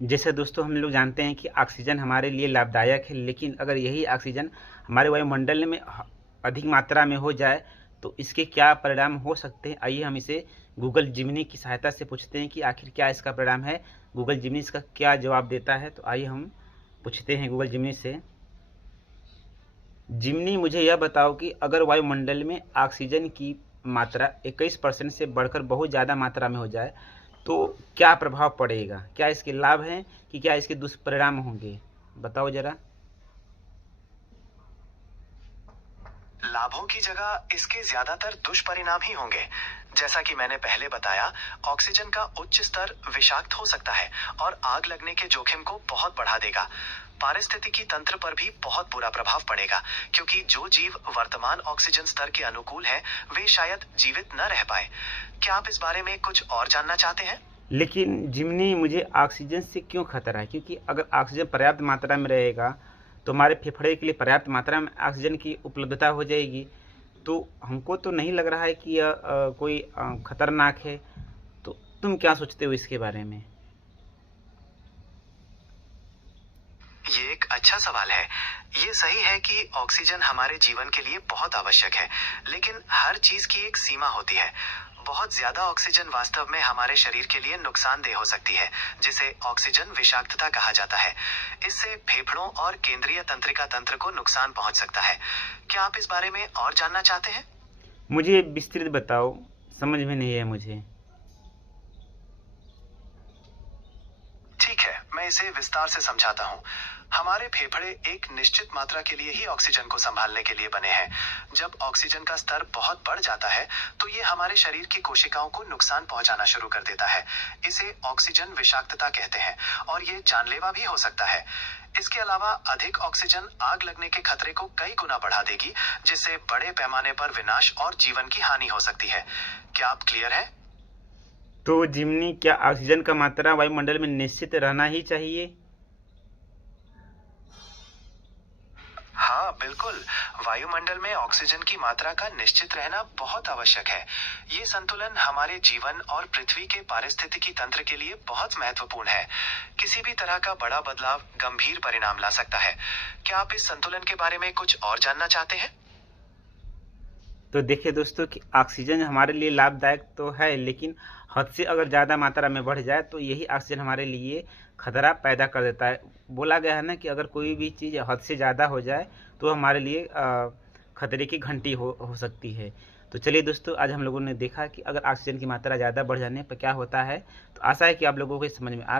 जैसे दोस्तों हम लोग जानते हैं कि ऑक्सीजन हमारे लिए लाभदायक है, लेकिन अगर यही ऑक्सीजन हमारे वायुमंडल में अधिक मात्रा में हो जाए तो इसके क्या परिणाम हो सकते हैं। आइए हम इसे गूगल जिमिनी की सहायता से पूछते हैं कि आखिर क्या इसका परिणाम है। गूगल जिमिनी इसका क्या जवाब देता है, तो आइए हम पूछते हैं गूगल जिमिनी से। जिमिनी मुझे यह बताओ कि अगर वायुमंडल में ऑक्सीजन की मात्रा 21% से बढ़कर बहुत ज़्यादा मात्रा में हो जाए तो क्या प्रभाव पड़ेगा। क्या इसके लाभ हैं कि क्या इसके दुष्परिणाम होंगे, बताओ जरा। लाभों की जगह इसके ज्यादातर दुष्परिणाम ही होंगे। जैसा कि मैंने पहले बताया, ऑक्सीजन का उच्च स्तर विषाक्त हो सकता है और आग लगने के जोखिम को बहुत बढ़ा देगा। पारिस्थितिकी तंत्र पर भी बहुत बुरा प्रभाव पड़ेगा, क्योंकि जो जीव वर्तमान ऑक्सीजन स्तर के अनुकूल हैं, वे शायद जीवित न रह पाए। क्या आप इस बारे में कुछ और जानना चाहते हैं? लेकिन जिमनी मुझे ऑक्सीजन से क्यों खतरा है, क्योंकि अगर ऑक्सीजन पर्याप्त मात्रा में रहेगा तो हमारे फेफड़े के लिए पर्याप्त मात्रा में ऑक्सीजन की उपलब्धता हो जाएगी। तो हमको तो नहीं लग रहा है कि यह कोई खतरनाक है। तो तुम क्या सोचते हो इसके बारे में। ये एक अच्छा सवाल है। ये सही है कि ऑक्सीजन हमारे जीवन के लिए बहुत आवश्यक है, लेकिन हर चीज की एक सीमा होती है। बहुत ज्यादा ऑक्सीजन वास्तव में हमारे शरीर के लिए नुकसानदेह हो सकती है, जिसे ऑक्सीजन विषाक्तता कहा जाता है। इससे फेफड़ों और केंद्रीय तंत्रिका तंत्र को नुकसान पहुंच सकता है। क्या आप इस बारे में और जानना चाहते हैं? मुझे विस्तृत बताओ, समझ में नहीं है मुझे। ठीक है, मैं इसे विस्तार से समझाता हूँ। हमारे फेफड़े एक निश्चित मात्रा के लिए ही ऑक्सीजन को संभालने के लिए बने हैं। जब ऑक्सीजन का स्तर बहुत बढ़ जाता है, तो ये हमारे शरीर की कोशिकाओं को नुकसान पहुंचाना शुरू कर देता है। इसे ऑक्सीजन विषाक्तता कहते हैं और ये जानलेवा भी हो सकता है। इसके अलावा अधिक ऑक्सीजन आग लगने के खतरे को कई गुना बढ़ा देगी, जिससे बड़े पैमाने पर विनाश और जीवन की हानि हो सकती है। क्या आप क्लियर है? तो जिमनी, क्या ऑक्सीजन का मात्रा वायुमंडल में निश्चित रहना ही चाहिए। हाँ बिल्कुल, वायुमंडल में ऑक्सीजन की मात्रा का निश्चित रहना बहुत आवश्यक है। ये संतुलन हमारे जीवन और पृथ्वी के पारिस्थितिकी तंत्र के लिए बहुत महत्वपूर्ण है। किसी भी तरह का बड़ा बदलाव गंभीर परिणाम ला सकता है। क्या आप इस संतुलन के बारे में कुछ और जानना चाहते हैं? तो देखिए दोस्तों कि ऑक्सीजन हमारे लिए लाभदायक तो है, लेकिन हद से अगर ज़्यादा मात्रा में बढ़ जाए तो यही ऑक्सीजन हमारे लिए खतरा पैदा कर देता है। बोला गया है ना कि अगर कोई भी चीज़ हद से ज़्यादा हो जाए तो हमारे लिए खतरे की घंटी हो सकती है। तो चलिए दोस्तों, आज हम लोगों ने देखा कि अगर ऑक्सीजन की मात्रा ज़्यादा बढ़ जाने पर क्या होता है। तो आशा है कि आप लोगों को समझ में आ